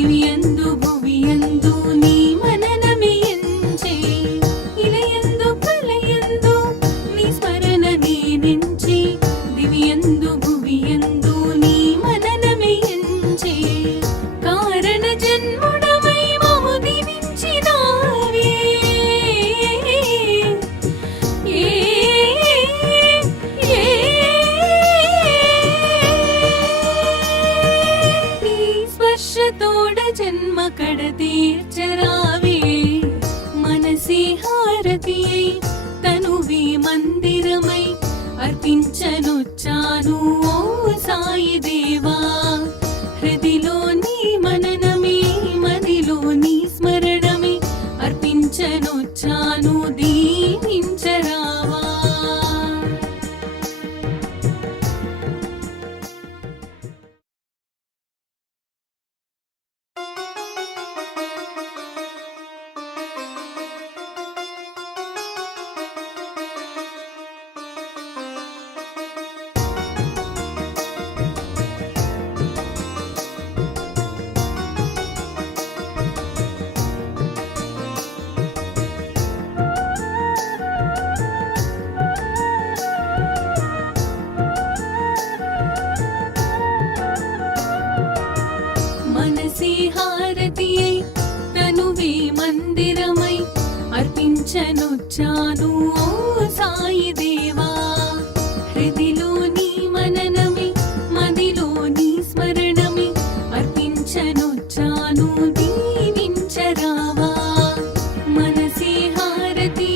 you మనతోడ జన్మ కడ తీర్చరావే. మనసి హారతి తనువే మందిరమై అర్పించనుచ్చాను. ఓ సాయి దేవా హృదిలో నీ మననమే మదిలో నీ స్మరణమే అర్పించనుచ్చాను. దే మనసి హారతి అయి ననువే మందిరమై అర్పించనొచ్చాను ఓ సాయి దేవా హృదిలో నీ మననమే మదిలో నీ స్మరణమే అర్పించనొచ్చాను దీవించరావా మనసి హారతి